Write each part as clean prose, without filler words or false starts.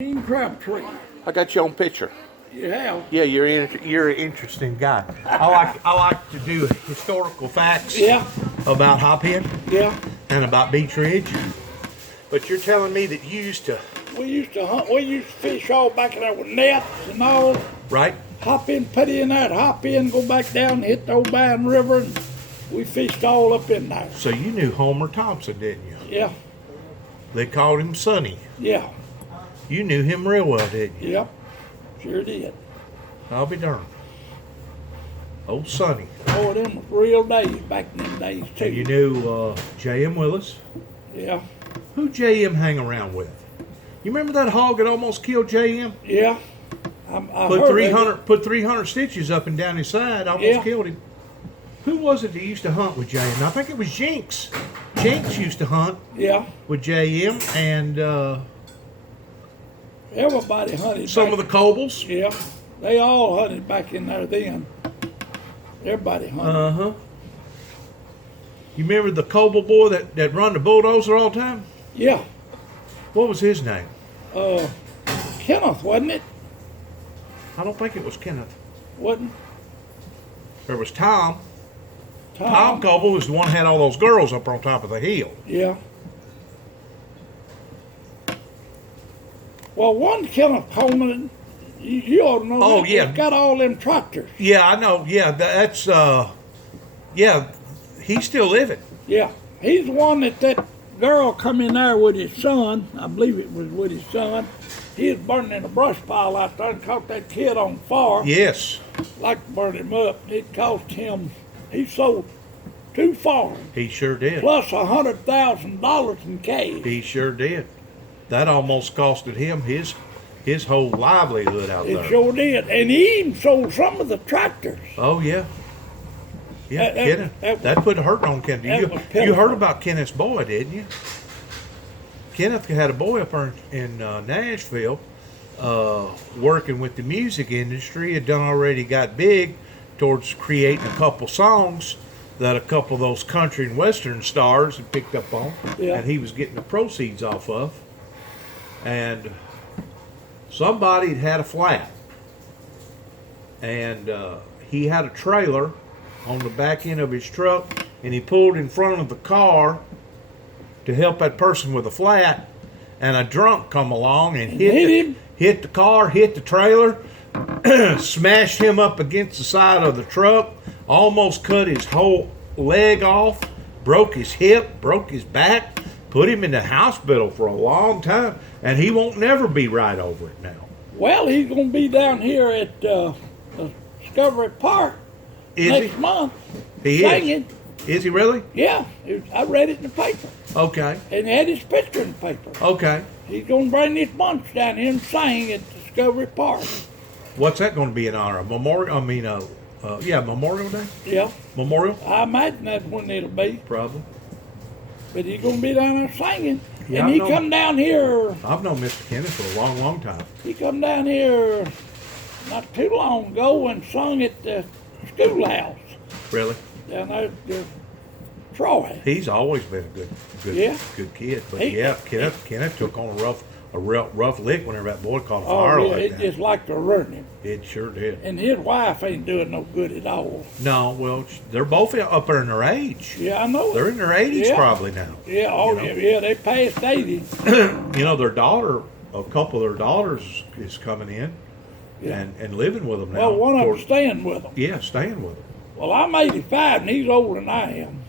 King Crabtree. I got you on picture. You have? Yeah, you're an interesting guy. I like to do historical facts. Yeah. About Hophead. Yeah. And about Beech Ridge. But you're telling me that you used to. We used to hunt. We used to fish all back in there with nets and all. Right. Hop in, put in that, hop in, go back down, hit the Obion River, and we fished all up in there. So you knew Homer Thompson, didn't you? Yeah. They called him Sonny. Yeah. You knew him real well, didn't you? Yep. Sure did. I'll be darned. Old Sonny. Oh, them was real days back in them days too. And you knew J.M. Willis. Yeah. Who J.M. hang around with? You remember that hog that almost killed J.M.? Yeah. I Put heard 300 put 300 stitches up and down his side, almost killed him. Who was it that used to hunt with J.M.? I think it was Jinx. Jinx used to hunt with J.M. and everybody hunted. some of the Cobles. Yeah. They all hunted back in there then. Everybody hunted. Uh-huh. You remember the Coble boy that run the bulldozer all the time? Yeah. What was his name? Kenneth, wasn't it? I don't think it was Kenneth. Wasn't There was Tom. Tom? Tom Coble was the one that had all those girls up on top of the hill. Yeah. Well, one Kenneth Coleman, you ought to know. Oh, that. yeah. He's got all them tractors. Yeah, I know. Yeah, that's yeah, he's still living. Yeah. He's the one that girl come in there with his son. I believe it was with his son. He was burning in a brush pile out there and caught that kid on fire. Yes. Like to burn him up. It cost him, he sold 2 farms. He sure did. Plus $100,000 in cash. He sure did. That almost costed him his whole livelihood out there. It sure did. And he even sold some of the tractors. Oh yeah. Yeah, Kenneth. That put a hurt on Kenneth. You heard about Kenneth's boy, didn't you? Kenneth had a boy up there in Nashville, working with the music industry. Had done already got big towards creating a couple songs that a couple of those country and western stars had picked up on, and he was getting the proceeds off of. And somebody had a flat, and he had a trailer on the back end of his truck, and he pulled in front of the car to help that person with a flat, and a drunk come along and hit the car, hit the trailer, smashed him up against the side of the truck, almost cut his whole leg off, broke his hip, broke his back, put him in the hospital for a long time, and he won't never be right over it now. Well, he's going to be down here at Discovery Park next month. He singing. Is he really? Yeah, I read it in the paper. Okay. And he had his picture in the paper. Okay. He's going to bring this bunch down here and sing at Discovery Park. What's that going to be in honor of? Memorial Day? Yeah. Memorial? I imagine that's when it'll be. Probably. But he's going to be down there singing. Yeah, and he come down here. I've known Mr. Kenneth for a long, long time. He come down here not too long ago and sung at the schoolhouse. Really? Down there, Troy. He's always been a good kid. But Kenneth took on a rough lick whenever that boy caught a fire like it that. just like to ruin him. It sure did. And his wife ain't doing no good at all. No, well, they're both up there in their age. Yeah, I know. They're in their 80s probably now. Yeah, yeah, they passed 80. Their daughter, a couple of their daughters is coming in and living with them now. Well, one of them staying with them. Yeah, staying with them. Well, I'm 85 and he's older than I am.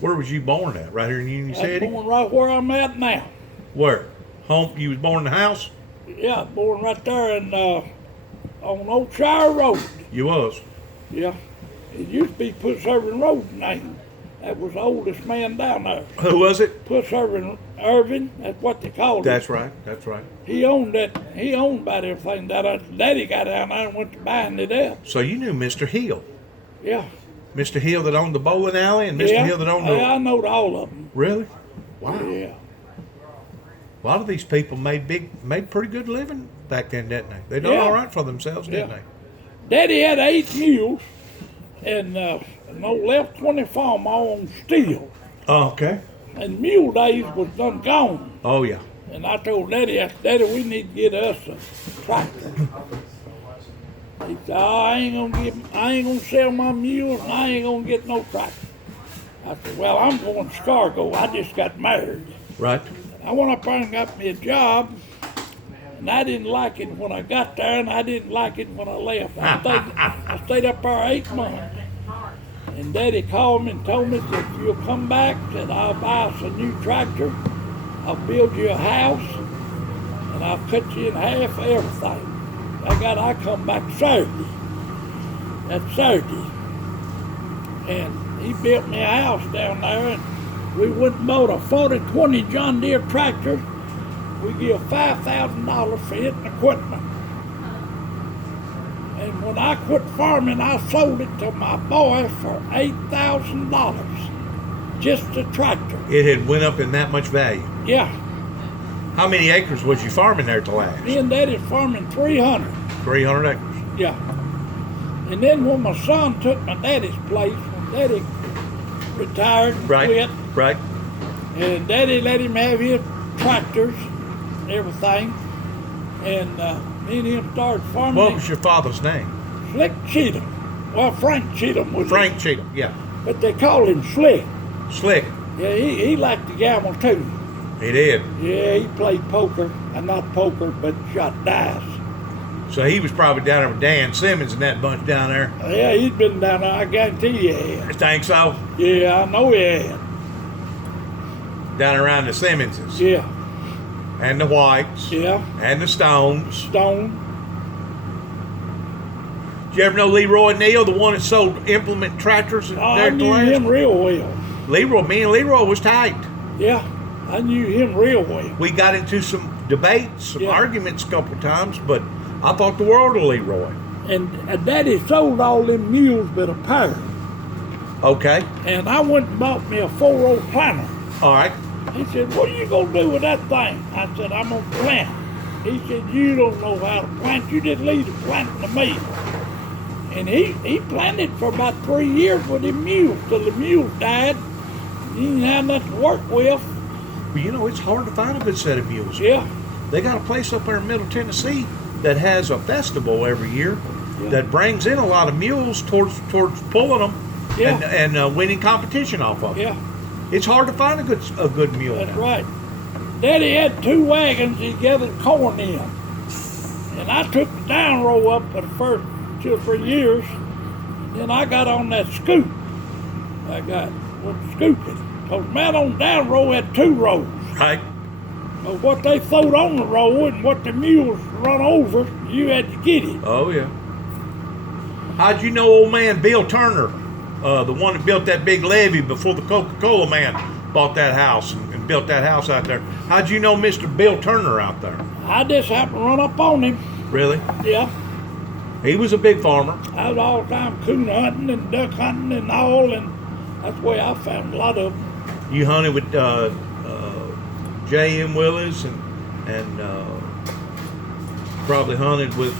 Where was you born at? Right here in Union City? I'm born right where I'm at now. Where? Home? You was born in the house? Yeah, born right there on Old Shire Road. You was? Yeah. It used to be Puss Irving Road's name. That was the oldest man down there. Who was it? Puss Irving, that's what they called That's it. right, that's right. He owned that. He owned about everything. Daddy got down there and went to buying it up. So you knew Mr. Hill? Yeah. Mr. Hill that owned the bowling alley and Mr. Hill that owned the... I know all of them. Really? Wow. Yeah. A lot of these people made pretty good living back then, didn't they? They done all right for themselves, didn't they? Daddy had 8 mules and left 20 farm on steel. Oh, okay. And mule days was done gone. Oh, yeah. And I told Daddy, I said, Daddy, we need to get us a tractor. He said, oh, I ain't gonna sell my mules, and I ain't gonna get no tractor. I said, well, I'm going to Chicago. I just got married. Right. I went up there and got me a job, and I didn't like it when I got there, and I didn't like it when I left. I stayed up there 8 months. And Daddy called me and told me that if you'll come back, that I'll buy us a new tractor, I'll build you a house, and I'll cut you in half everything. I come back Saturday. That's Saturday. And he built me a house down there, and we went and bought a 40-20 John Deere tractor. We give $5,000 for it and equipment. And when I quit farming, I sold it to my boy for $8,000. Just the tractor. It had went up in that much value. Yeah. How many acres was you farming there to last? Me and Daddy farming 300. 300 acres. Yeah. And then when my son took my daddy's place, when Daddy retired and quit, Right. and Daddy let him have his tractors, everything, and me and him started farming. What was your father's name? Slick Cheatham. Well, Frank Cheatham was Frank Cheatham, yeah. But they called him Slick. Slick. Yeah, he liked to gamble too. He did. Yeah, he played poker, and not poker, but shot dice. So he was probably down there with Dan Simmons and that bunch down there. Yeah, he'd been down there, I guarantee you he had. You think so? Yeah, I know he had. Down around the Simmonses. Yeah, And the Whites. yeah. And the Stones. Stone. Did you ever know Leroy Neal, the one that sold implement tractors? Oh, I knew him real well. Leroy, me and Leroy was tight. Yeah, I knew him real well. We got into some debates, some Yeah. arguments a couple of times, but I thought the world of Leroy. And Daddy sold all them mules but a pair. Okay. And I went and bought me a 4-row planter. All right. He said, what are you going to do with that thing? I said, I'm going to plant. He said, you don't know how to plant. You just leave the planting to me. And he planted for about 3 years with the mules till the mules died. He didn't have nothing to work with. Well, you know, it's hard to find a good set of mules. Yeah. They got a place up there in Middle Tennessee that has a festival every year Yeah. that brings in a lot of mules towards pulling them Yeah. and winning competition off of them. Yeah, It's hard to find a good mule. that's now. right. Daddy had 2 wagons he gathered corn in. And I took the down row up for the first 2 or 3 years. Then I got on that scoop. Went scooping. Because man on down row had 2 rows. Right? But what they throwed on the row and what the mules run over, you had to get it. Oh, yeah. How'd you know old man Bill Turner, the one that built that big levee before the Coca-Cola man bought that house and built that house out there? How'd you know Mr. Bill Turner out there? I just happened to run up on him. Really? Yeah. He was a big farmer. I was all the time coon hunting and duck hunting and all, and that's the way I found a lot of them. You hunted with J.M. Willis and probably hunted with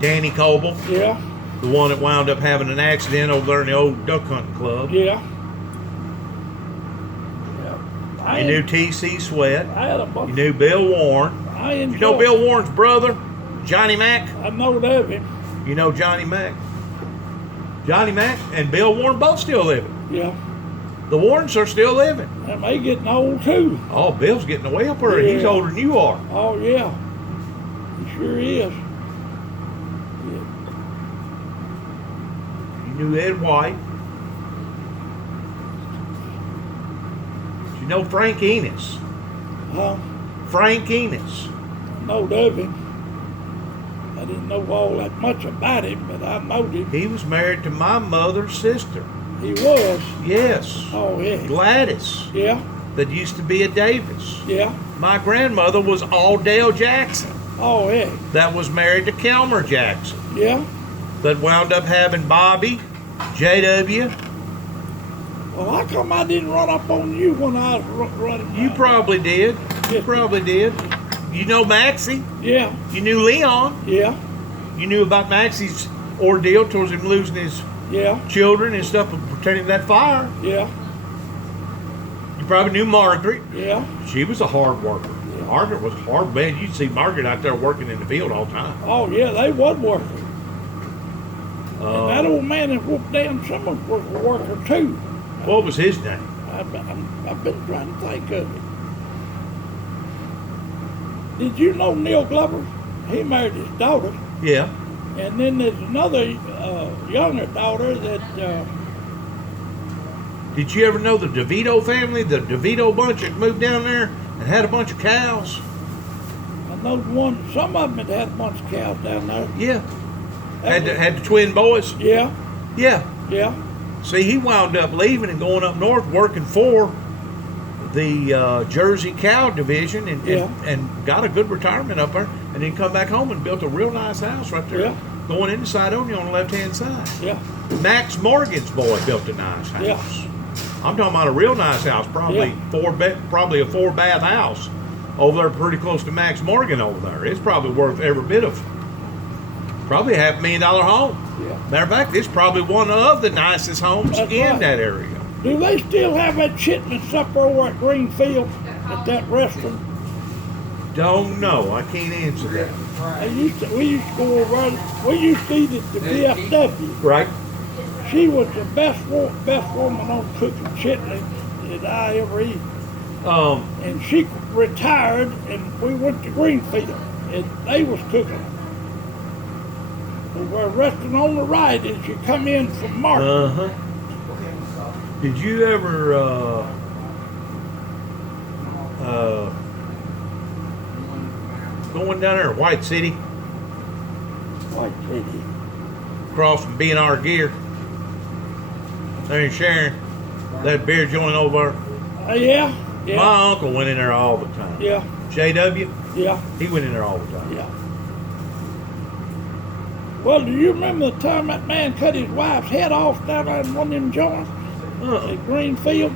Danny Coble, Yeah, the one that wound up having an accident over there in the old duck hunting club. yeah. You knew T.C. Sweat. I had a bunch. You knew Bill Warren. I enjoyed. You know Bill Warren's brother, Johnny Mack? I know of him. You know Johnny Mack? Johnny Mack and Bill Warren both still living. Yeah. The Warrens are still living. And they getting old too. Oh, Bill's getting way up there. He's Yeah. older than you are. Oh yeah. He sure is. You knew Ed White. You know Frank Enos. Huh? Frank Enos. I know of him. I didn't know all that much about him, but I knowed him. He was married to my mother's sister. He was. Yes. Oh yeah. Gladys. Yeah. That used to be a Davis. Yeah. My grandmother was Aldale Jackson. Oh yeah. That was married to Kelmer Jackson. Yeah. That wound up having Bobby, J.W. Well, how come I didn't run up on you when I was running? You around? probably did. You Yeah. probably did. You know Maxie. Yeah. You knew Leon. Yeah. You knew about Maxie's ordeal towards him losing his Yeah. children and stuff, pretending that fire. Yeah. You probably knew Margaret. Yeah. She was a hard worker. Yeah. Margaret was hard, man. You'd see Margaret out there working in the field all the time. Oh, yeah, they was working. And that old man that whooped down someone was a worker, too. What was his name? I've been trying to think of it. Did you know Neil Glover? He married his daughter. Yeah. And then there's another younger daughter that... Did you ever know the DeVito family, the DeVito bunch that moved down there and had a bunch of cows? I know some of them had a bunch of cows down there. Yeah. Had the twin boys? Yeah, Yeah. yeah. See, he wound up leaving and going up north working for the Jersey Cow Division and got a good retirement up there, and then come back home and built a real nice house right there going into Sidonia on the left-hand side. Yeah. Max Morgan's boy built a nice house. Yeah. I'm talking about a real nice house, probably probably a 4-bath house over there pretty close to Max Morgan over there. It's probably worth every bit of probably $500,000 home. Yeah. Matter of fact, it's probably one of the nicest homes That's in right. that area. Do they still have that chitlin supper over at Greenfield at that restaurant? Don't know. I can't answer that. We used to go over. We used to eat at the VFW. Right? She was the best woman on cooking chitlin that I ever eat. And she retired, and we went to Greenfield, and they was cooking. Over a restaurant on the right as you come in from Market. Uh-huh. Did you ever going down there in White City, White City. across from B&R Gear, there in Sharon, that beer joint over there? Yeah, yeah, My uncle went in there all the time. yeah, JW, yeah, he went in there all the time. yeah. Well, do you remember the time that man cut his wife's head off down there in one of them joints at Greenfield?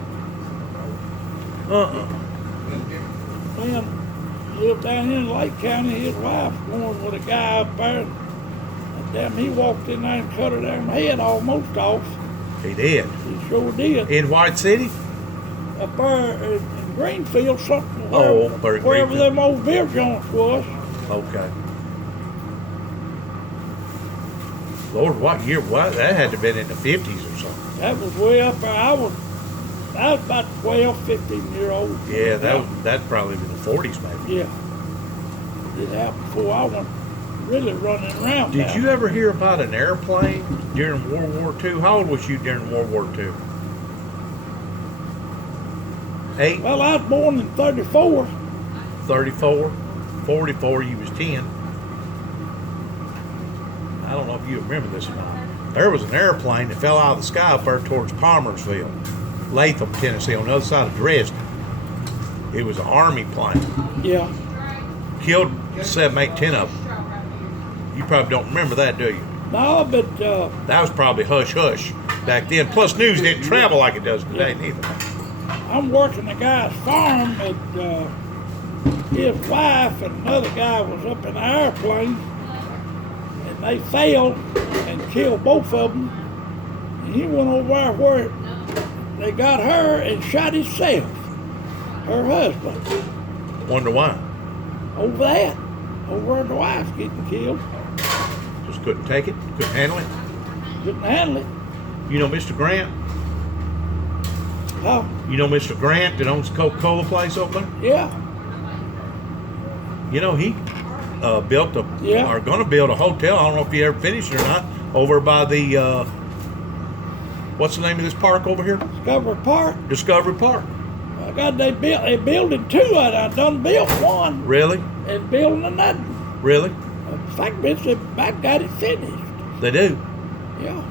Man lived down here in Lake County. His wife going with a guy up there. And damn, he walked in there and cut her damn head almost off. He did. He sure did. In White City? Up there in Greenfield, something Oh, up there in wherever Greenfield. them old beer joints was. Okay. Lord, what year? What? That had to have been in the 50s or something. That was way up there. I was about 12, 15-year-old. Yeah, that'd probably been the 40s maybe. Yeah. It happened before I went really running around. Did down you there. ever hear about an airplane during World War II? How old was you during World War II? 8, Well, I was born in 34. 34, 44, you was 10. I don't know if you remember this or not. There was an airplane that fell out of the sky up there towards Palmersville, Latham, Tennessee, on the other side of Dresden. It was an Army plane. Yeah. Killed 7, 8, 10 of them. You probably don't remember that, do you? No, but That was probably hush-hush back then. Plus, news didn't travel like it does today, neither. I'm working a guy's farm, and his wife and another guy was up in an airplane, and they failed and killed both of them. And he went over there where they got her and shot himself, her husband, Wonder why. over that, over where the wife's getting killed. Just couldn't take it, couldn't handle it. Couldn't handle it. You know Mr. Grant? Oh, You know Mr. Grant that owns the Coca-Cola place over there? yeah, You know, he built or going to build a hotel. I don't know if he ever finished it or not. Over by the, what's the name of this park over here? Discovery Park. Discovery Park. I got they building two of it. I done built one Really? and building another. Really? In fact, I got it finished. They do. Yeah.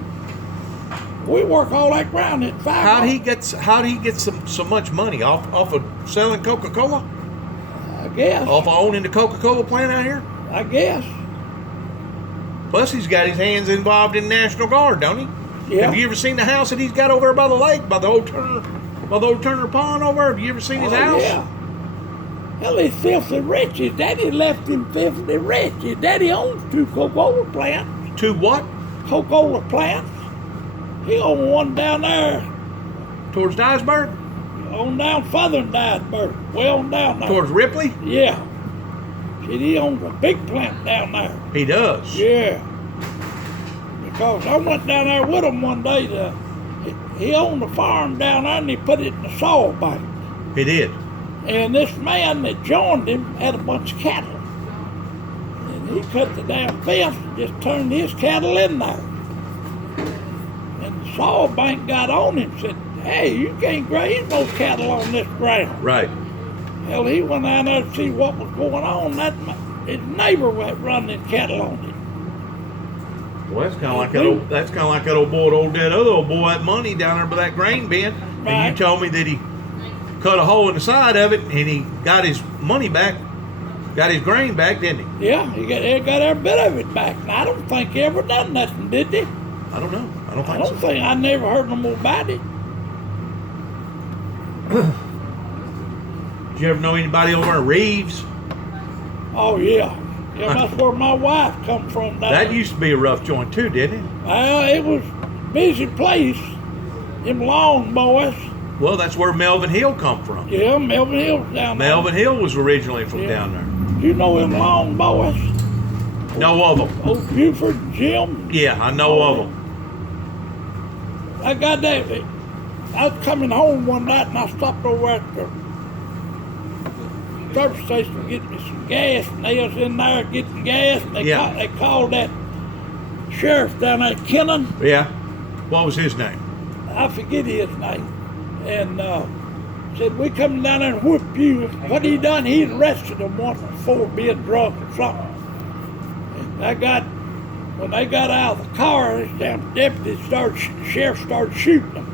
We work all that ground at 5. How did he get so much money off of selling Coca-Cola? I guess. Off of owning the Coca-Cola plant out here? I guess. Plus, he's got his hands involved in National Guard, don't he? Yeah. Have you ever seen the house that he's got over there by the lake, by the old Turner Pond over there? Have you ever seen his house? Yeah. Hell, he's filthy rich. His daddy left him filthy rich. His daddy owns 2 Coca-Cola plants. 2 what? Coca-Cola plants. He owned one down there. Towards Dyersburg? on down further than Dyersburg. Well on down there. Towards Ripley? Yeah. See, he owns a big plant down there. He does. Yeah. Because I went down there with him one day. He owned a farm down there and he put it in the soil bank. He did. And this man that joined him had a bunch of cattle. And he cut the damn fence and just turned his cattle in there. And the soil bank got on him and said, hey, you can't graze no cattle on this ground. Right. Hell, he went down there to see what was going on. His neighbor was running his cattle on him. Well, that's kind of like that old. That's kind of like that old boy, that other old boy had money down there by that grain bin, Right. and you told me that he cut a hole in the side of it, and he got his money back, got his grain back, didn't he? Yeah, he got every bit of it back. And I don't think he ever done nothing, did he? I don't know. I don't think I don't think I never heard no more about it. Did you ever know anybody over in Reeves? Oh yeah, yeah. That's where my wife come from. That used to be a rough joint too, didn't it? Well, it was a busy place. Them long boys. Well, that's where Melvin Hill come from. Yeah, Melvin Hill's down there. Melvin Hill was originally from Yeah. down there. You know them long boys? Know of them? Old Buford and Jim. Yeah, I know of them. I got that. I was coming home one night and I stopped over at the service station to get me some gas, and they was in there getting gas, and they called that sheriff down there, Kennan. Yeah. What was his name? I forget his name. And said, we coming down there and whoop you. What he done, he arrested him once before being drunk or something. And when they got out of the car, this damn deputy sheriff started shooting him.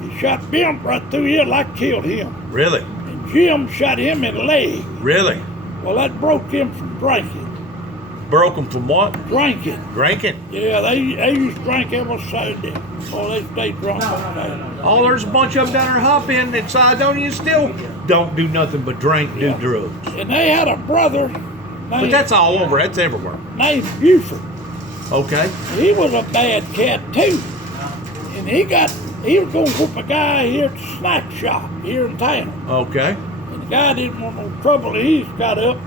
He shot Bimp right through here like killed him. Really? And Jim shot him in the leg. Really? Well, that broke him from drinking. Broke him from what? Drinking. Drinking? Yeah, they used to drink every Saturday. Oh, they stayed drunk all day. Oh, there's a bunch of them down there hop in inside, don't you? Still don't do nothing but drink, do drugs. And they had a brother But that's all over. That's everywhere. named Buford. Okay. He was a bad cat too. And he was going to whoop a guy here at the snack shop here in town. Okay. And the guy didn't want no trouble. He got up,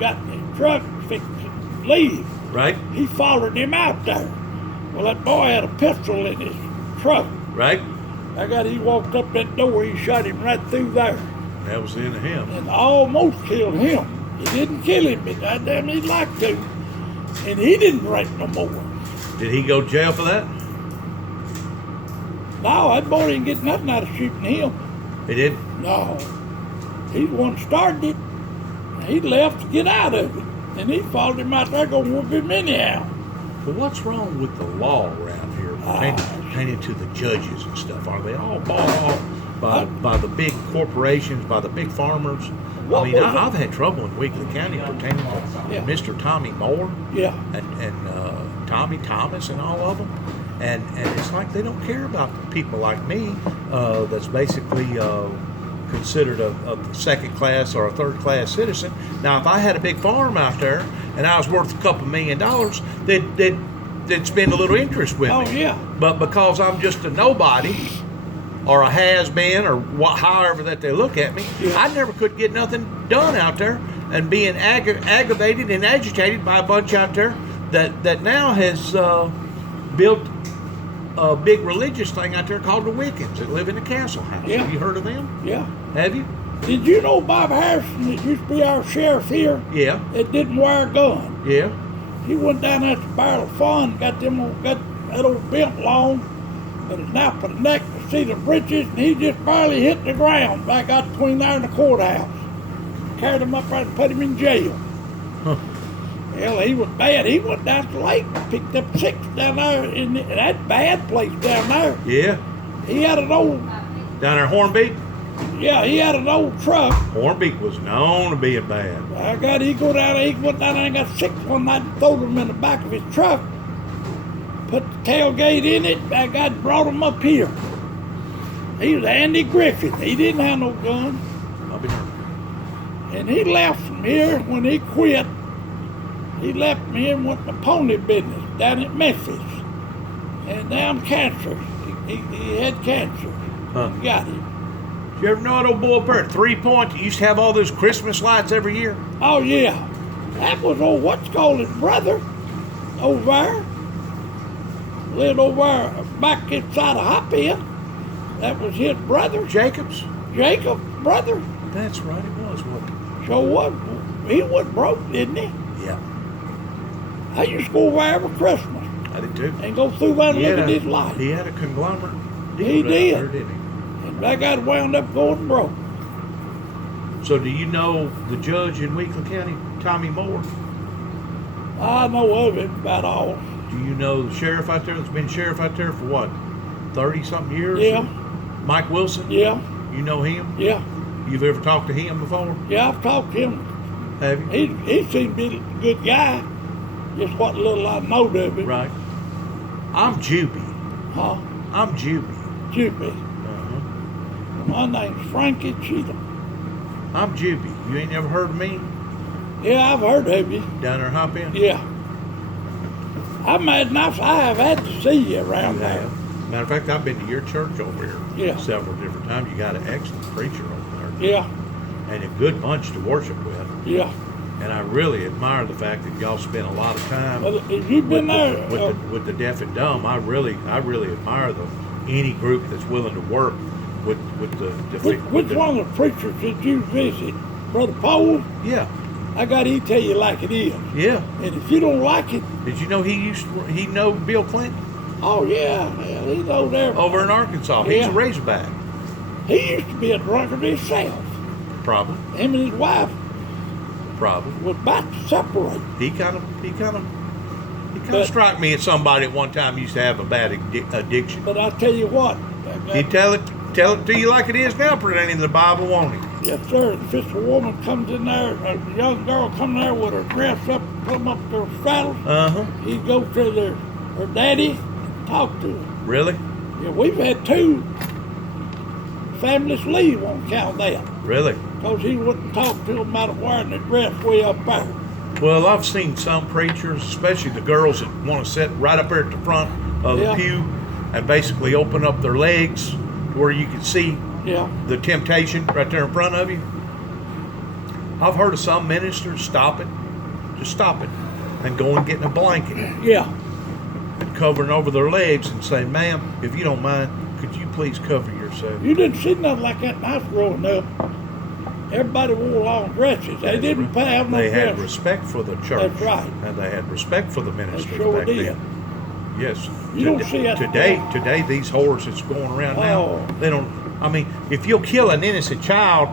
got in his truck, fixed to leave. Right. He followed him out there. Well, that boy had a pistol in his truck. Right. He walked up that door, he shot him right through there. That was the end of him. And almost killed him. He didn't kill him, but goddamn, he'd like to. And he didn't drink no more. Did he go to jail for that? No, that boy didn't get nothing out of shooting him. He did? No. He's the one started it. He left to get out of it. And he followed him out there going to whoop him anyhow. But what's wrong with the law around here pertaining to the judges and stuff? Are they all bought off by the big corporations, by the big farmers? I mean, I've had trouble in Weakley County pertaining to Mr. Tommy Moore and Tommy Thomas and all of them. And it's like they don't care about people like me that's basically considered a second class or a third class citizen. Now, if I had a big farm out there and I was worth a couple $1 million, they'd spend a little interest with me. Oh, yeah. But because I'm just a nobody or a has-been or however that they look at me, I never could get nothing done out there, and being aggravated and agitated by a bunch out there that now has built a big religious thing out there called the Wiccans that live in the Castle House. Yeah. Have you heard of them? Yeah. Have you? Did you know Bob Harrison that used to be our sheriff here? Yeah. That didn't wear a gun. Yeah. He went down there to Barrel of Fun, got that old bimp long, but it's now for the neck to see the britches, and he just barely hit the ground back out between there and the courthouse. Carried him up there and put him in jail. Huh. Hell, he was bad. He went down to the lake, picked up 6 down there in that bad place down there. Yeah. He had an old, Down there, Hornbeak? he had an old truck. Hornbeak was known to being bad. He went down there and got 6 one night and threw them in the back of his truck. Put the tailgate in it, brought him up here. He was Andy Griffith. He didn't have no gun. I'll be darned. And he left from here when he quit. He left me here and went to pony business down at Memphis. And down cancer. He had cancer. Huh. Got it. You ever know an old boy up there at 3 Point that used to have all those Christmas lights every year? Oh, yeah. That was old what's called his brother over there. Lived over there back inside of Hopin. That was his brother. Jacobs? Jacob's brother. That's right, it was, wasn't So what? He was broke, didn't he? it? Yeah, I used to go over there every Christmas I did too. and go through there and He look had at his life. He had a conglomerate deal He down did. there, didn't he? And that guy wound up going broke. So do you know the judge in Weakley County, Tommy Moore? I know of him about all. Do you know the sheriff out there that's been sheriff out there for what, 30-something years? Yeah. Mike Wilson? Yeah, You know him? yeah, You've ever talked to him before? yeah. I've talked to him. Have you? He seemed to be a good guy. Just what little I know of him. Right. I'm Juby. Huh? I'm Juby. Jupy. Uh-huh. My name's Frankie Cheatham. I'm Juby. You ain't never heard of me Yeah, I've heard of you. down there hopping? Yeah. I'm mad enough I have had to see you around there. Matter of fact, I've been to your church over here Yeah. several different times. You got an excellent preacher over there. Yeah, And a good bunch to worship with. yeah. And I really admire the fact that y'all spend a lot of time Well, if you've been there, with the deaf and dumb. I really admire any group that's willing to work with the which one of the preachers did you visit? Brother Paul? Yeah, I got to tell you like it is. yeah. And if you don't like it, Did you know he know Bill Clinton oh yeah, he's over there. over in Arkansas? He's Yeah. a Razorback, He used to be a drunkard himself. probably. Him and his wife Probably. was about to separate. He kind of But- struck me as somebody at one time used to have a bad addiction. But I tell you what, He'd tell it to you like it is now, pertaining to the Bible, won't he? yes sir, if it's a woman comes in there, a young girl comes there with her dress up, plumb up to her straddles, Uh-huh. he'd go to her daddy and talk to her. Really? Yeah, we've had 2 families leave on account of that. Really? Because he wouldn't talk to them about wearing the dress way up there. Well, I've seen some preachers, especially the girls that want to sit right up there at the front of the Yeah. pew and basically open up their legs where you can see Yeah, the temptation right there in front of you. I've heard of some ministers stop it, just stop it, and go and get in a blanket yeah. and covering over their legs and saying, "Ma'am, if you don't mind, could you please cover yourself?" You didn't see nothing like that when I was growing up. Everybody wore long dresses. They didn't have no They had dress. respect for the church. That's right. And they had respect for the ministers sure back did. then. Yes. You don't see that Today, these whores that's going around now, Oh. they don't. I mean, if you'll kill an innocent child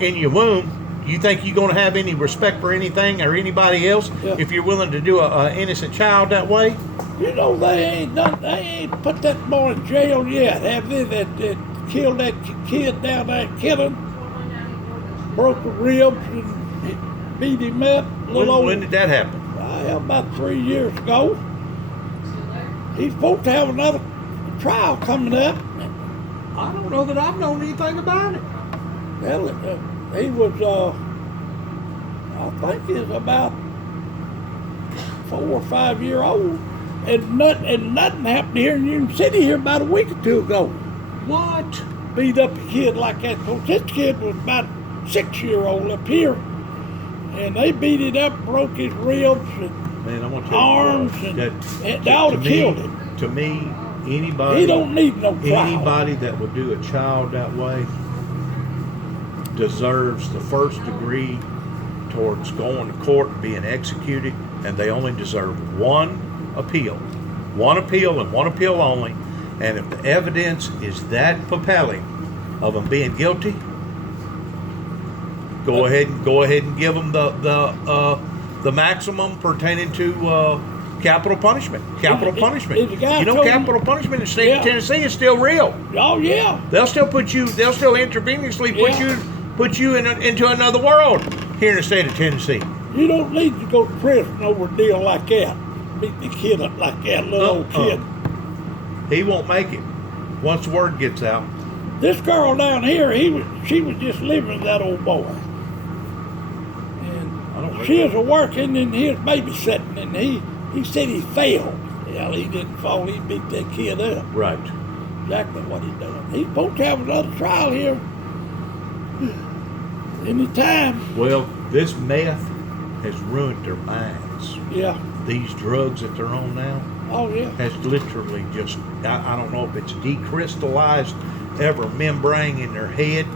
in your womb, you think you're going to have any respect for anything or anybody else Yeah. if you're willing to do a innocent child that way? You know, they ain't put that boy in jail yet, have they? That killed that kid down there at Killen, broke the ribs and beat him up. When did that happen? About 3 years ago. He's supposed to have another trial coming up. I don't know that I've known anything about it. Well, he was, I think he was about 4 or 5 year old. And nothing happened here in Union City here about a week or 2 ago. What? Beat up a kid like that. 'Cause this kid was about 6-year-old up here. And they beat it up, broke his ribs and Man, I'm gonna tell arms, you and that they ought to to killed me, him. To me, anybody He don't need no trial. anybody that would do a child that way deserves the first degree towards going to court and being executed, and they only deserve one appeal and one appeal only. And if the evidence is that compelling of them being guilty, go ahead and give them the maximum pertaining to capital punishment. Capital punishment. Is the guy You know, told me- capital punishment in the state of Yeah. Tennessee is still real. Oh yeah. They'll still intravenously Yeah. put you into another world here in the state of Tennessee. You don't need to go to prison over a deal like that. Beat the kid up like that, little old kid. He won't make it once the word gets out. This girl down here, she was just living with that old boy. I don't And she was working and he was babysitting, and he said he failed. Well, he didn't fall, he beat that kid up. Right. exactly what he's doing. He's supposed to have another trial here anytime. Well, this meth has ruined their minds. Yeah. These drugs that they're on now Oh, yeah. has literally just, I don't know if it's decrystallized every membrane in their head,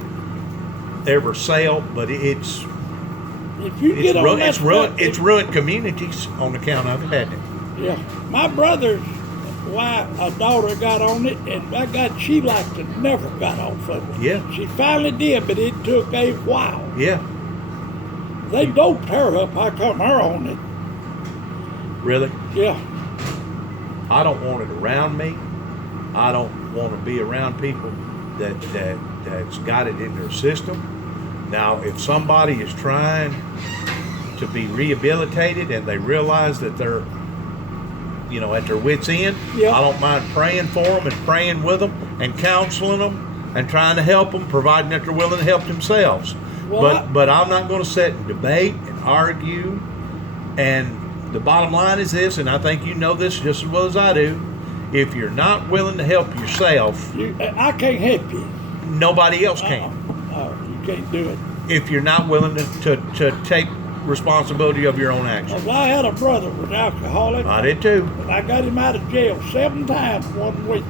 every cell, but it's If you get on that stuff, it's ruined communities on account of it, hasn't it? Yeah. My brother's wife, a daughter got on it, and by God, she like to never got off of it. Yeah. She finally did, but it took a while. Yeah. They doped her up. I come her on it. Really? Yeah. I don't want it around me. I don't want to be around people that's got it in their system. Now, if somebody is trying to be rehabilitated and they realize that they're, at their wits' end, Yeah. I don't mind praying for them and praying with them and counseling them and trying to help them, providing that they're willing to help themselves. Well, But I'm not going to sit and debate and argue. And the bottom line is this, and I think you know this just as well as I do. If you're not willing to help yourself, I can't help you. nobody else can. No, you can't do it. If you're not willing to take responsibility of your own actions. Well, I had a brother who was an alcoholic, I did too. and I got him out of jail 7 times 1 week.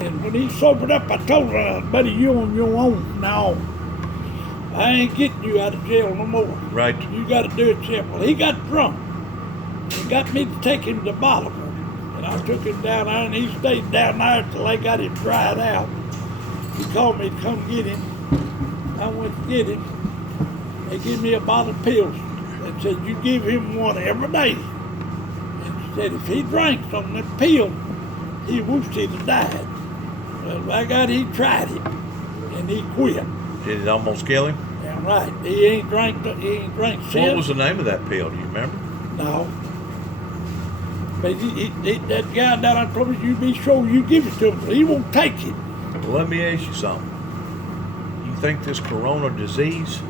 And when he sobered up, I told him, buddy, you on your own now. I ain't getting you out of jail no more. Right. You got to do it simple. He got drunk and got me to take him to Bolivar. And I took him down there, and he stayed down there until they got him dried out. He called me to come get him. I went to get him. They gave me a bottle of pills and said, you give him one every day. And said if he drank on that pill, he wished he'd have died. Well, by God, he tried it, and he quit. Did it almost kill him? Yeah, right. He ain't drank since. What was the name of that pill? Do you remember? No. But that guy down there told me, you be sure you give it to him, so he won't take it. Well, let me ask you something. You think this corona disease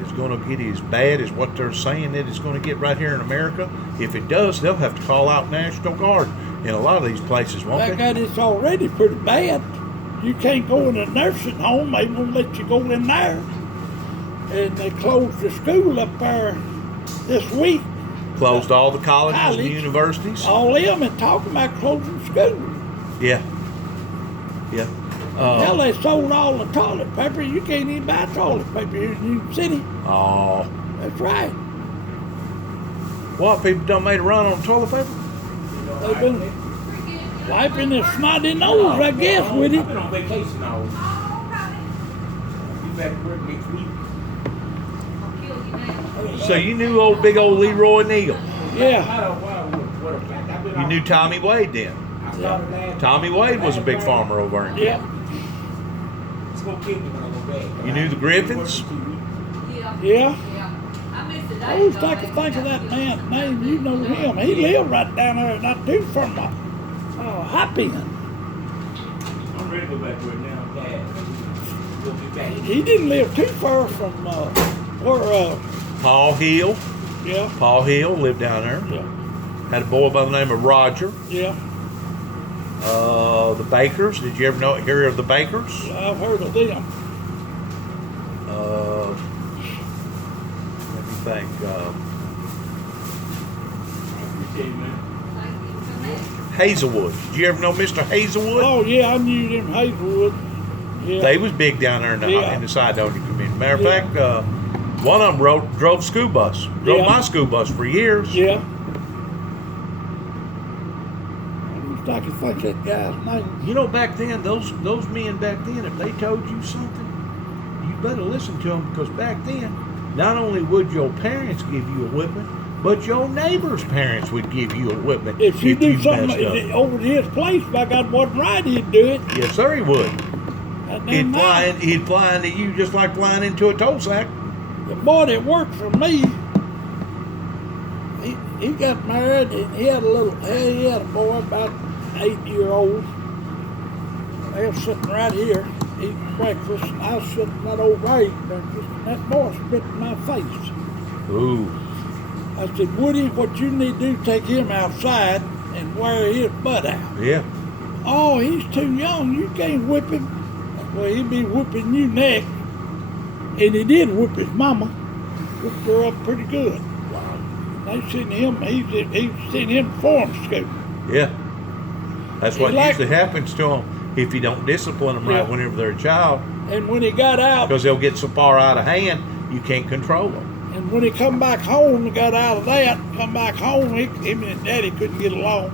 is going to get as bad as what they're saying that it's going to get right here in America? If it does, they'll have to call out National Guard in a lot of these places, won't By they? God, it's already pretty bad. You can't go in a nursing home. They won't let you go in there. And they closed the school up there this week. Closed all the colleges and College. universities. All them and talking about closing school. Yeah. Yeah. Hell, they sold all the toilet paper. You can't even buy toilet paper here in Union City. Oh. That's right. What? People done made a run on toilet paper? They've been wiping their snotty nose, I guess, with it. I've been on vacation now. Be back to work next week. So you knew big old Leroy Neal. Yeah. You knew Tommy Wade then. I started last. Tommy Wade was a big farmer over in Yeah. It's gonna kill me when I go back. You knew the Griffins? Yeah. I miss the I always like to think of that man's name. You know him. He lived right down there, not too from Hop End. I'm ready to go back to work now. Dad, we'll be back. He didn't live too far from where. Paul Hill. Yeah. Paul Hill lived down there. Yeah. Had a boy by the name of Roger. Yeah. The Bakers. Did you ever hear of the Bakers? I've heard of them. Let me think. Okay, man. Hazelwood. Did you ever know Mr. Hazelwood? Oh yeah, I knew them Hazelwood. Yeah. They was big down there in the Sidonia community. Matter of fact, one of them drove school bus. Drove my school bus for years. Yeah. I wish I could think that guy's name. You know, back then, those men back then, if they told you something, you better listen to them, because back then, not only would your parents give you a whipping, but your neighbor's parents would give you a whipping If you do messed something up. over to his place, by God, wasn't right, he'd do it. Yes, sir, he would. That He'd damn man. fly into you just like flying into a tow sack. The boy that worked for me, he got married and he had a boy about 8-year-old. They were sitting right here eating breakfast, and I was sitting right over there eating breakfast, and that boy spit in my face. Ooh. I said, Woody, what you need to do is take him outside and wear his butt out. Yeah. Oh, he's too young. You can't whip him. Well, he'd be whipping you next. And he did whip his mama. Whipped her up pretty good. They sent him, he sent him to form school. Yeah. That's what He usually happens to them if you don't discipline them right Yeah. whenever they're a child. And when he got out, Because they'll get so far out of hand, you can't control them. and when he come back home, he got out of that, come back home, him and his daddy couldn't get along.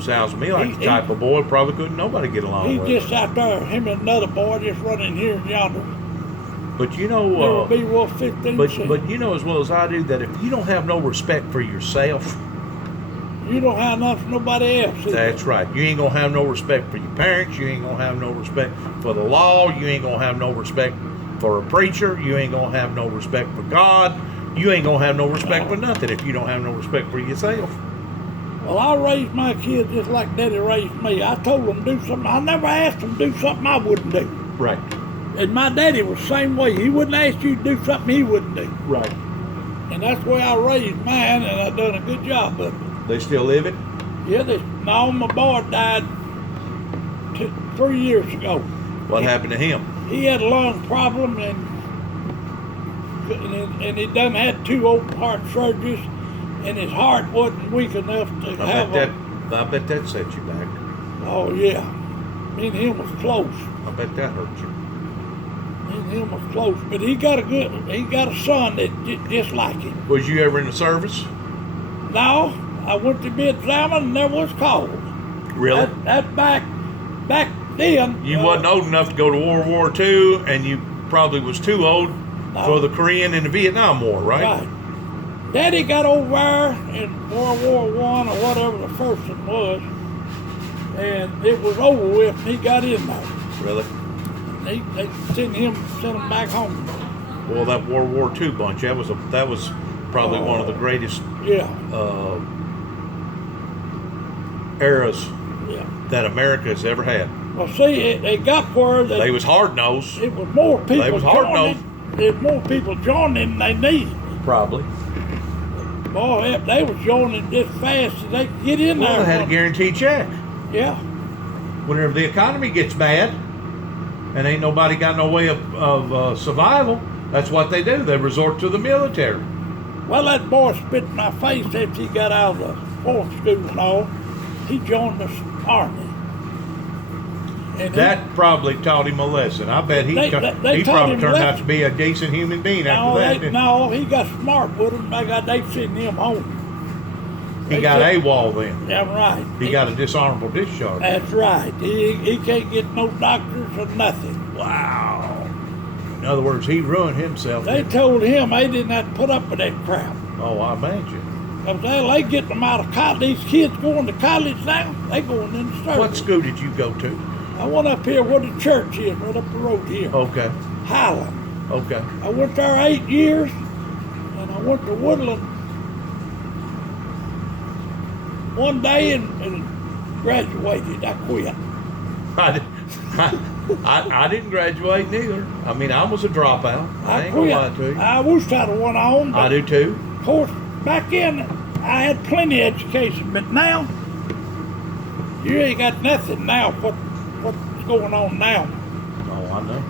Sounds to me like he- the type of boy probably couldn't nobody get along He's with. just out there, him and another boy just running here and yonder. But you Never know, be worth 15 but cents. you know as well as I do that if you don't have no respect for yourself, You don't have enough for nobody else. either. that's right. You ain't gonna have no respect for your parents. You ain't gonna have no respect for the law. You ain't gonna have no respect for a preacher. You ain't gonna have no respect for God. You ain't gonna have no respect for nothing if you don't have no respect for yourself. Well, I raised my kids just like Daddy raised me. I told them to do something. I never asked them to do something I wouldn't do. Right. And my daddy was the same way. He wouldn't ask you to do something he wouldn't do. Right. And that's the way I raised mine, and I done a good job of it. They still live it. Yeah, no, my boy died 3 years ago. What happened to him? He had a lung problem, and he done had 2 open heart surgeries, and his heart wasn't weak enough to have I bet that set you back. Oh yeah, me and him was close. I bet that hurt you. Me and him was close, but he got a son that just like him. Was you ever in the service? No, I went to be examined and never was called. Really? That back then. You wasn't old enough to go to World War II, and you probably was too old for the Korean and the Vietnam War, right? Right. Daddy got over there in World War I or whatever the first one was, and it was over with, and he got in there. Really? They sent him back home. Well, that World War II bunch, that was probably one of the greatest Yeah, eras yeah. that America has ever had. Well, see, it got where that They was hard-nosed. it was more people They was hard-nosed. joining. There was more people joining than they needed. Probably. Boy, they was joining just fast as they could get in Well, there. they had a guaranteed check. Yeah, Whenever the economy gets bad and ain't nobody got no way of survival, that's what they do. They resort to the military. well, that boy spit in my face after he got out of the fourth school and all. He joined the army. And That probably taught him a lesson. I bet he They he taught probably him turned out lesson. to be a decent human being after that. didn't he got smart with him. They sent him home. he got AWOL then. Yeah, right. He got a dishonorable discharge. That's right. He can't get no doctors or nothing. Wow. In other words, he ruined himself. They told him they didn't have to put up with that crap. Oh, I imagine. Because they getting them out of college. These kids going to college now, they going in the service. What school did you go to? I went up here where the church is, right up the road here. Okay. Highland. Okay. I went there 8 years, and I went to Woodland one day and graduated. I quit. I didn't graduate neither. I mean, I was a dropout. I ain't quit. gonna lie to you. I wish I'd have went on. But I do too. Of course, back then, I had plenty of education, but now, you ain't got nothing now. What's going on now? Oh, I know.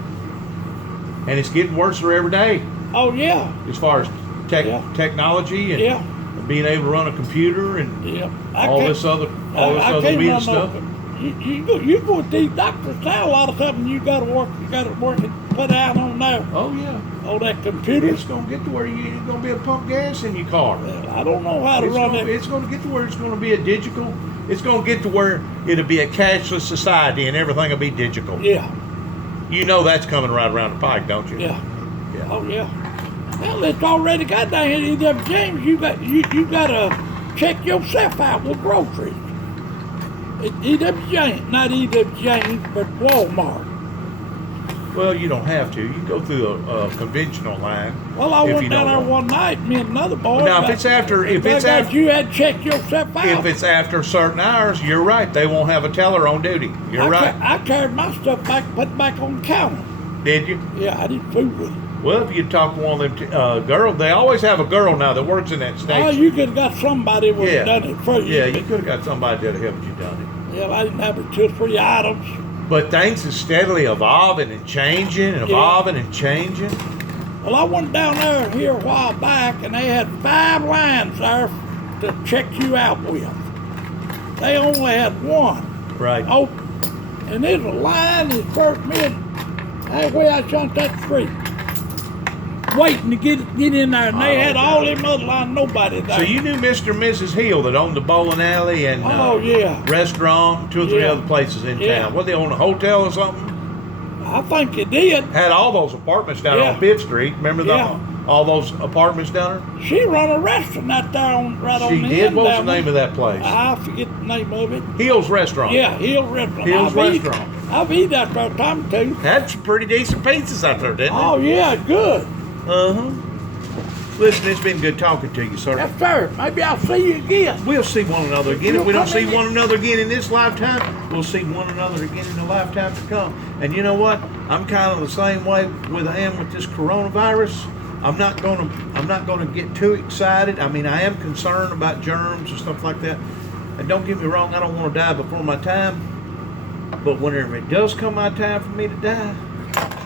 And it's getting worse every day Oh, yeah, as far as Yeah. technology and yeah, being able to run a computer and yeah. all this other can't weird run stuff. You go with these doctors now, a lot of something you got to work and put out on there. Oh yeah. On that computer. It's gonna get to where you ain't gonna be able to pump gas in your car. I don't know how to run it. It's gonna get to where it's gonna be a digital. It's gonna get to where it'll be a cashless society and everything will be digital. Yeah, You know that's coming right around the pike, don't you? yeah. Yeah. Oh, yeah. Well, it's already got down here, E.W. James. You got to check yourself out with groceries. E.W. James, not E.W. James, but Walmart. Well, you don't have to. You can go through a conventional line. Well, I if went you down don't there want. one night, me and another boy. Now, if it's after- you had to check yourself out. If it's after certain hours, you're right. They won't have a teller on duty. You're right. I carried my stuff back, put it back on the counter. Did you? Yeah, I didn't fool with it. Well, if you talk to one of them girls, they always have a girl now that works in that station. Oh, you could have got somebody would have Yeah. done it for you. Yeah, you could have got somebody that helped you done it. Yeah, I didn't have but 2 or 3 items. But things are steadily evolving and changing and evolving and changing. Well, I went down there here a while back, and they had 5 lines there to check you out with. They only had 1 Right. open. And there's a line that first mid halfway out on that street, waiting to get in there, and they had all them other line, nobody there. So you knew Mr. and Mrs. Hill that owned the bowling alley and yeah. restaurant, 2 or 3 Yeah. other places in Yeah. town. What, they own a hotel or something? I think it did. Had all those apartments down Yeah. on 5th Street. Remember Yeah. all those apartments down She run a restaurant out there on there? on She the did? end What was the down there. name of that place? I forget the name of it. Hill's Restaurant. Yeah, Hill Restaurant. Hill's Restaurant. I've eaten out there a time or 2. Had some pretty decent pizzas out there, didn't Oh yeah, good. they? Uh-huh. Listen, it's been good talking to you, sir. Yes, sir. Maybe I'll see you again. We'll see one another again. You'll If we don't come see in. one another again in this lifetime, we'll see one another again in the lifetime to come. And you know what? I'm kind of the same way with I am with this coronavirus. I'm not gonna get too excited. I mean, I am concerned about germs and stuff like that. And don't get me wrong, I don't want to die before my time. But whenever it does come my time for me to die,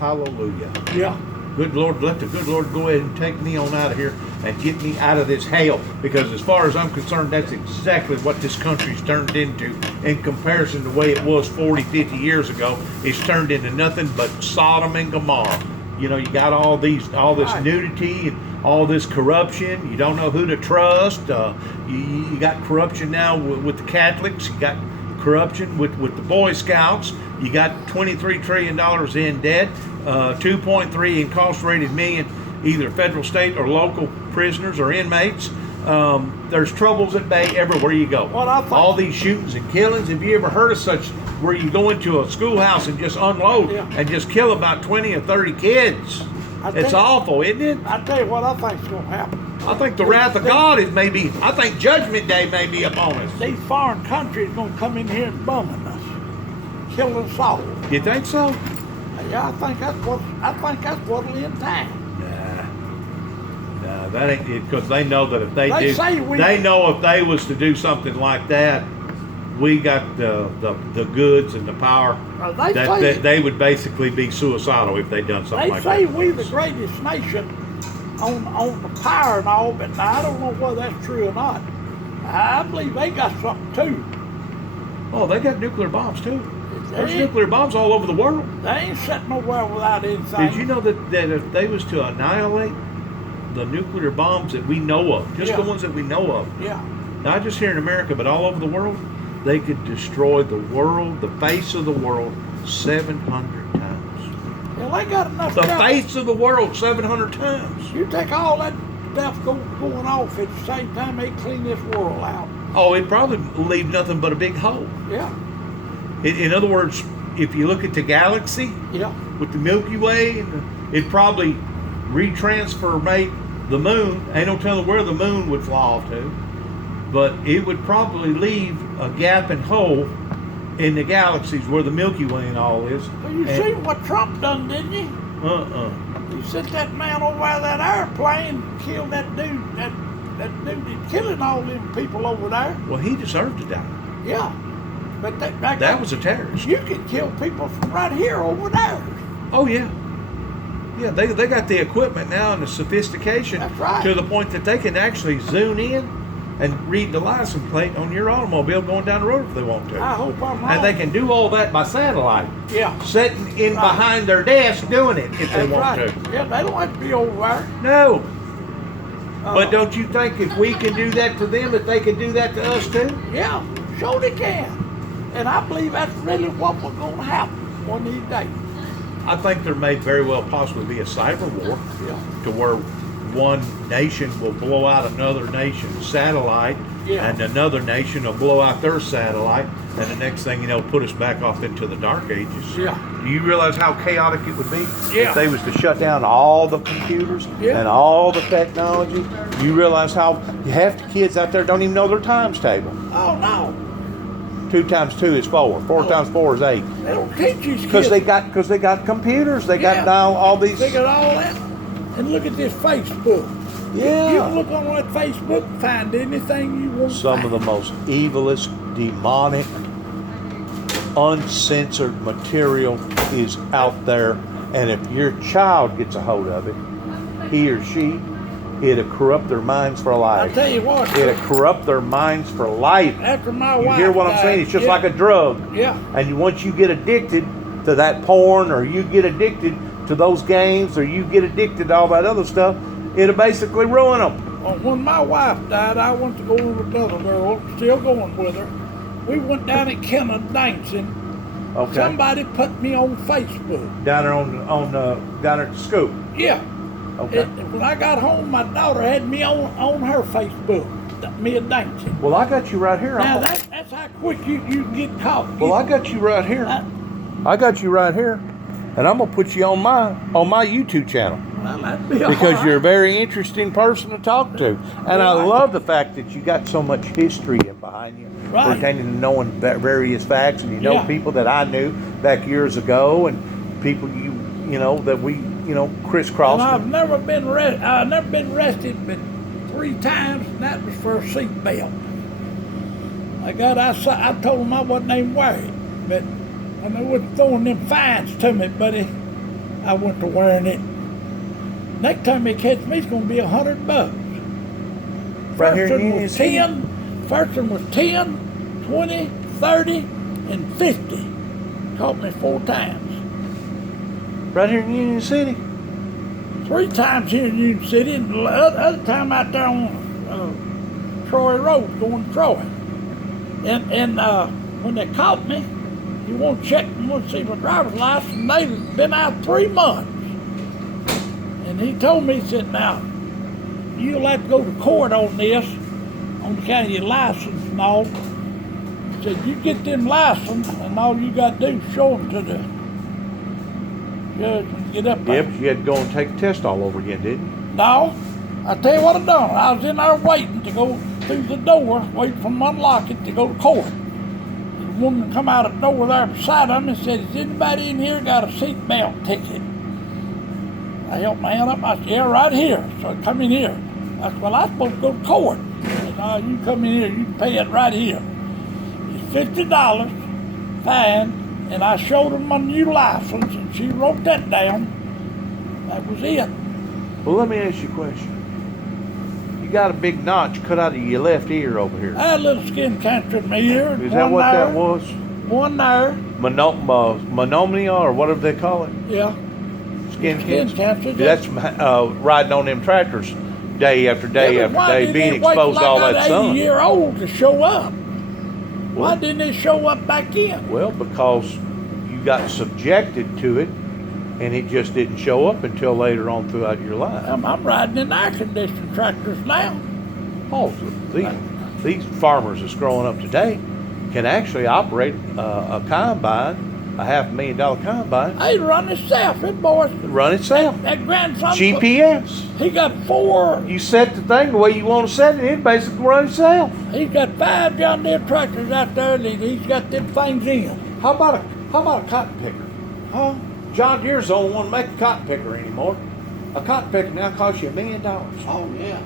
hallelujah. Yeah. Good Lord, let the good Lord go ahead and take me on out of here and get me out of this hell. Because as far as I'm concerned, that's exactly what this country's turned into in comparison to the way it was 40, 50 years ago. It's turned into nothing but Sodom and Gomorrah. You know, you got all this Right. nudity and all this corruption. You don't know who to trust. You got corruption now with the Catholics. You got corruption with the Boy Scouts. You got $23 trillion in debt, 2.3 incarcerated million, either federal, state, or local prisoners or inmates. There's troubles at bay everywhere you go. What I think- All these shootings and killings. Have you ever heard of such where you go into a schoolhouse and just unload Yeah. and just kill about 20 or 30 kids? I It's think- awful, isn't it? I tell you what I think's gonna happen. I think the wrath of God is maybe, I think Judgment Day may be upon us. These foreign countries gonna come in here and bombing us, killing us all. You think so? Yeah, I think that's what'll end time. Nah, that ain't it, because they know that if they They do, say we- they know if they was to do something like that, we got the goods and the power. They say- That they would basically be suicidal if they done something They like say that. we the greatest nation on the power and all, but now, I don't know whether that's true or not. I believe they got something too. Oh, they got nuclear bombs too. There's They, nuclear bombs all over the world. they ain't sitting nowhere without anything. Did you know that if they was to annihilate the nuclear bombs that we know of, just the Yeah. ones that we know of, Yeah. not just here in America, but all over the world, they could destroy the world, the face of the world, 700 times. Well, they got enough The stuff. face of the world, 700 times. You take all that stuff going off at the same time they clean this world out. Oh, it'd probably leave nothing but a big hole. Yeah. In other words, if you look at the galaxy Yeah. with the Milky Way, it'd probably retransformate the moon. Ain't no telling where the moon would fly off to, but it would probably leave a gap and hole in the galaxies where the Milky Way and all is. Well, you And- seen what Trump done, didn't you? He sent that man over there that airplane, killed that dude. That dude is killing all them people over there. Well, he deserved to die. Yeah. But That was a terrorist. You can kill people from right here over there. Oh yeah. Yeah, they got the equipment now and the sophistication That's right. to the point that they can actually zoom in and read the license plate on your automobile going down the road if they want to. I hope I'm wrong. And they can do all that by satellite. Yeah. Sitting in Right. behind their desk doing it if they That's want right. to. Yeah, they don't have to be over there. No. Uh, But don't you think if we can do that to them, that they can do that to us too? Yeah, sure they can. And I believe that's really what was going to happen one of these days. I think there may very well possibly be a cyber war Yeah. to where one nation will blow out another nation's satellite, Yeah. and another nation will blow out their satellite, and the next thing you know, put us back off into the dark ages. Yeah. Do you realize how chaotic it would be Yeah. if they was to shut down all the computers Yeah. and all the technology? You realize how half the kids out there don't even know their times table. Oh, no. 2 times 2 is 4. 4 times 4 is 8. They don't teach these Because kids. they got computers. They got Yeah. now all these. They got all that. And look at this Facebook. Yeah. You can look on that Facebook and find anything you want to Some find. of the most evilest, demonic uncensored material is out there, and if your child gets a hold of it, he or she, it'll corrupt their minds for I life. tell you what, It'll corrupt their minds for life. after my You wife hear what I'm died, saying? It's just yeah, like a drug. Yeah. And once you get addicted to that porn, or you get addicted to those games, or you get addicted to all that other stuff, it'll basically ruin them. Well, when my wife died, I went to go with another girl, still going with her. We went down at Kenna dancing. Okay. Somebody put me on Facebook. Down there down there at the school. Yeah. Okay. And when I got home, my daughter had me on her Facebook, me a dancing. Well, I got you right here. Now that's how quick you can get caught. Well, I got you right here. I got you right here, and I'm gonna put you on my YouTube channel Well, that'd be because all right. you're a very interesting person to talk to, and I Right. love the fact that you got so much history behind you Right. pertaining to knowing various facts, and you know Yeah. people that I knew back years ago, and people you know that we crisscrossed. And I've never been arrested but 3 times, and that was for a seatbelt. I told them I wasn't even worried, but when they was throwing them fines to me, buddy, I went to wearing it. Next time they catch me, it's gonna be $100. Right here First in one was Union City? 10. First one was 10, 20, 30, and 50. Caught me 4 times. Right here in Union City. 3 times here in Union City, and the other time out there on Troy Road going to Troy. And when they caught me, you want to check and want to see my driver's license. They've been out 3 months. And he told me, he said, now, you'll have to go to court on this, on account of your license and all. He said, you get them license, and all you got to do is show them to the judge when you get up there. Yeah, but you had to go and take a test all over again, didn't you? No, I tell you what I done. I was in there waiting to go through the door, waiting for them to unlock it to go to court. The woman come out of the door there beside them and said, "Has anybody in here got a seatbelt ticket?" I held my hand up. I said, "Yeah, right here." So I come in here. I said, "Well, I'm supposed to go to court." He said, "No, you come in here. You can pay it right here. It's $50 fine." And I showed her my new license, and she wrote that down. That was it. Well, let me ask you a question. You got a big notch cut out of your left ear over here. I had a little skin cancer in my ear. Is that what that was? One there. Monomia or whatever they call it? Yeah. Skin Skin cancer? cancer. That's riding on them tractors day after day Yeah, after but why day, didn't being they wait exposed to till all I that got sun. 80-year-old to show up? Why didn't they show up back in? Well, because you got subjected to it, and it just didn't show up until later on throughout your life. I'm riding in air-conditioned tractors now. Oh, these farmers that's growing up today can actually operate a combine, a $500,000 combine, Hey, run itself. That boy, run itself. that grandson, GPS. he got 4. You set the thing the way you want to set it, it basically runs itself. He's got 5 John Deere tractors out there, and he's got them things in. How about a cotton picker? Huh? John Deere's the only one to make a cotton picker anymore. A cotton picker now costs you $1 million. Oh, yeah.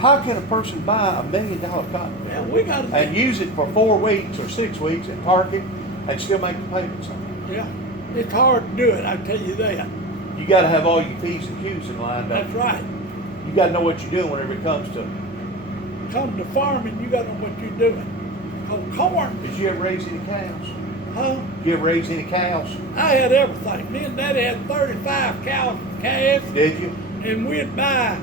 How can a person buy $1 million cotton picker Yeah, we got to and use it for 4 weeks or 6 weeks and park it and still make the payments on it? Yeah. It's hard to do it, I tell you that. You got to have all your P's and Q's in line. That's right. You got to know what you're doing whenever it comes to. Come to farming, you got to know what you're doing. Oh, corn, Did you ever raise any cows? huh? Did you ever raise any cows? I had everything. Me and Daddy had 35 cows and calves, Did you? and we'd buy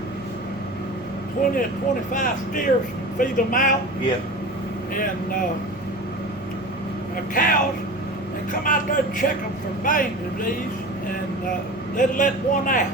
20 or 25 steers and feed them out, Yeah. and cows, and come out there and check them for vein disease, and they'd let one out.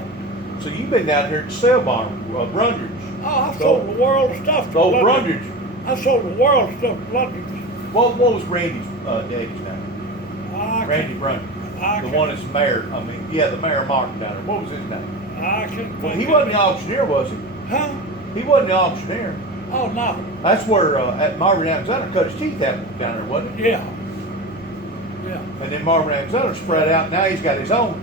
So you've been down here at the sale barn, Brundage. Oh, I sold the world of stuff to Old London. Brundage. I sold the world of stuff to London. What was Randy's daddy's name? Randy Brundage. I The can- one that's mayor, the mayor of Martin down there. What was his name? I can. Well, he wasn't the auctioneer, was he? Huh? He wasn't the auctioneer. Oh no. That's where at Marvin Alexander cut his teeth out down there, wasn't it? Yeah. Yeah. And then Marvin Alexander spread out. Now he's got his own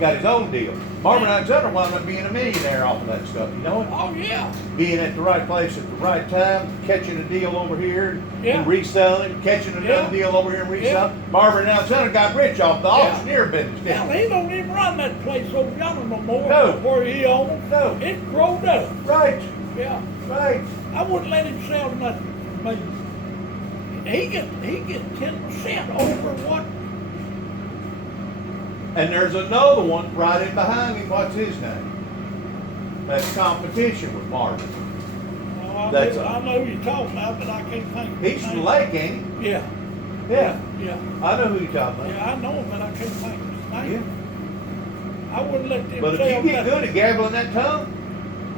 got his own deal. Marvin Alexander wound up being a millionaire off of that stuff, you know it? Oh, yeah. Being at the right place at the right time, catching a deal over here Yeah. and reselling it, catching another Yeah. deal over here and reselling. Marvin Alexander got rich off the auctioneer business, Now, didn't he? he don't even run that place over yonder no more. No. Where he owns. No. It's grown up. Right, Yeah. right. I wouldn't let him sell nothing. But he gets 10% over what? And there's another one right in behind him. What's his name? That's competition with Marvin. Oh, That's I know who you're talking about, but I can't think of He's his from name. Lake, ain't he? Yeah. Yeah. Yeah. I know who you're talking about. Yeah, I know him, but I can't think of his name. Yeah. I wouldn't let them But sell if you get nothing. good at gabbling that tongue,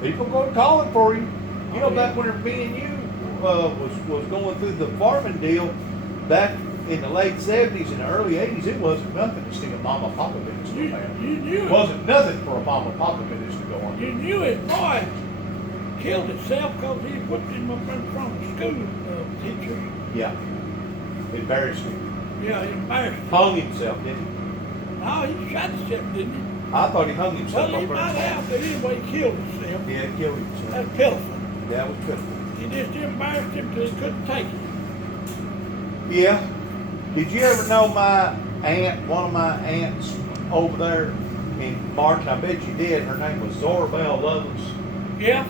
people go calling for you. You know, Oh, yeah. back when me and you was going through the farming deal, back in the late '70s and the early '80s, it wasn't nothing to see a mama papa business You, go down. you knew It it. wasn't nothing for a mama papa business to go on. You knew it. Roy killed himself because he whipped him up in front of school teachers. Yeah. Embarrassed him. Yeah, he embarrassed him. Hung himself, didn't he? No, he shot himself, didn't he? I thought he hung himself Well, he up might there. have, but anyway, he killed himself. Yeah, he killed himself. That's pitiful. That was pitiful. He just embarrassed him till he couldn't take it. Yeah. Did you ever know my aunt, one of my aunts over there in Martin? I bet you did. Her name was Zorabelle Lovelace. Yeah.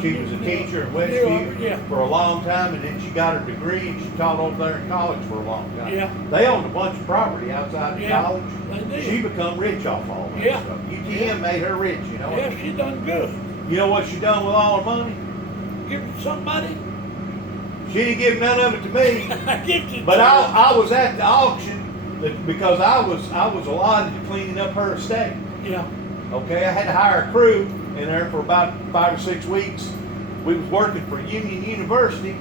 She was a teacher in Yeah, Westview for a long time, and then she got her degree and she taught over there in college for a long time. Yeah. They owned a bunch of property outside of Yeah, college. they did. She become rich off all that Yeah. stuff. UTM made her rich, you know. Yeah, she done good. You know what she done with all her money? Give it to somebody. She didn't give none of it to me. Give it But to I was at the auction because I was allotted to cleaning up her estate. Yeah. Okay, I had to hire a crew in there for about 5 or 6 weeks. We was working for Union University,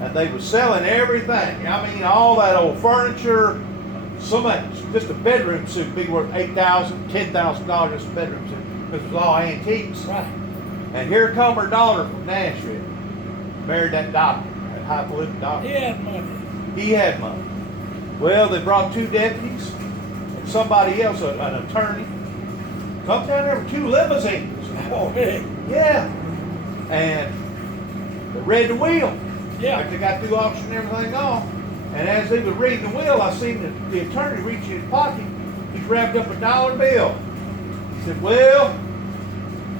and they was selling everything. I mean, all that old furniture, so much, just a bedroom suit, be worth $8,000, $10,000 just a bedroom suit. This was all antiques. Right. And here come her daughter from Nashville, married that doctor, that highfalutin doctor. He had money. He had money. Well, they brought 2 deputies and somebody else, an attorney, come down there with 2 limousines. Oh, hey. Yeah. And they read the will. Yeah. Like they got through auctioning everything off. And as they was reading the will, I seen the attorney reach in his pocket. He's wrapped up a $1 bill. He said, well,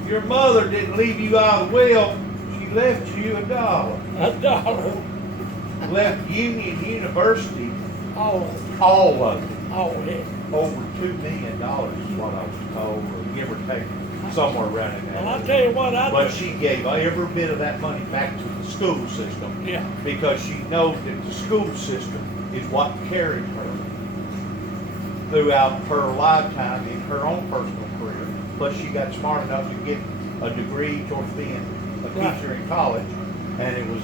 your mother didn't leave you out of the will. She left you $1. $1. Left Union University All of it. all of it. Oh, yeah. Over $2 million is what I was told, or give or take, somewhere around in Well, I'll that. tell you what, But she gave every bit of that money back to the school system Yeah. because she knows that the school system is what carried her throughout her lifetime in her own personal career. Plus, she got smart enough to get a degree towards being a teacher in college, and it was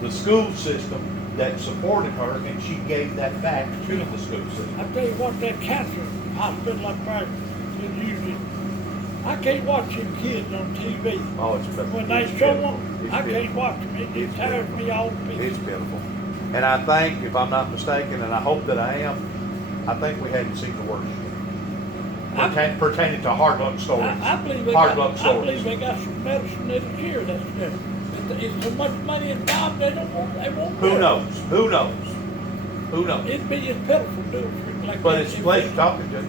the school system that supported her, and she gave that back to the school system. I tell you what, that cancer hospital up there is usually. I can't watch them kids on TV. Oh, it's pitiful. When they It's show pitiful. them, It's I can't pitiful. watch them. It It's just tears pitiful. me all to It's pieces. pitiful. And I think, if I'm not mistaken, and I hope that I am, I think we hadn't seen the worst. Pertaining to hard luck stories. I believe they Hard got, luck I stories. believe they got some medicine that'll cure that stuff. It's so much money involved, they won't do Who it. knows? Who knows? Who knows? It'd be just pitiful doing it like But that. it's a pleasure talking to you.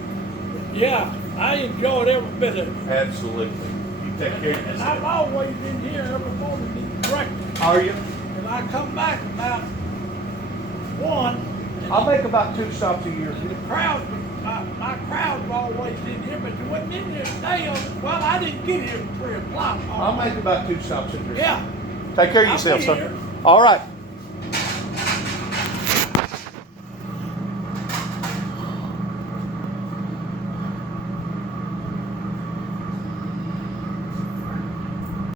Yeah, I enjoyed every bit of it. Absolutely. You take care of And I'm yourself. always in here every morning eating breakfast. Are you? And I come back about 1. and I'll make about 2 stops a year. the crowd, my crowd was always in here, but you wasn't in here today. Well, I didn't get here at 3 o'clock. I'll make about 2 stops a year. Yeah. Take care of I'll yourself, be son. here. All right.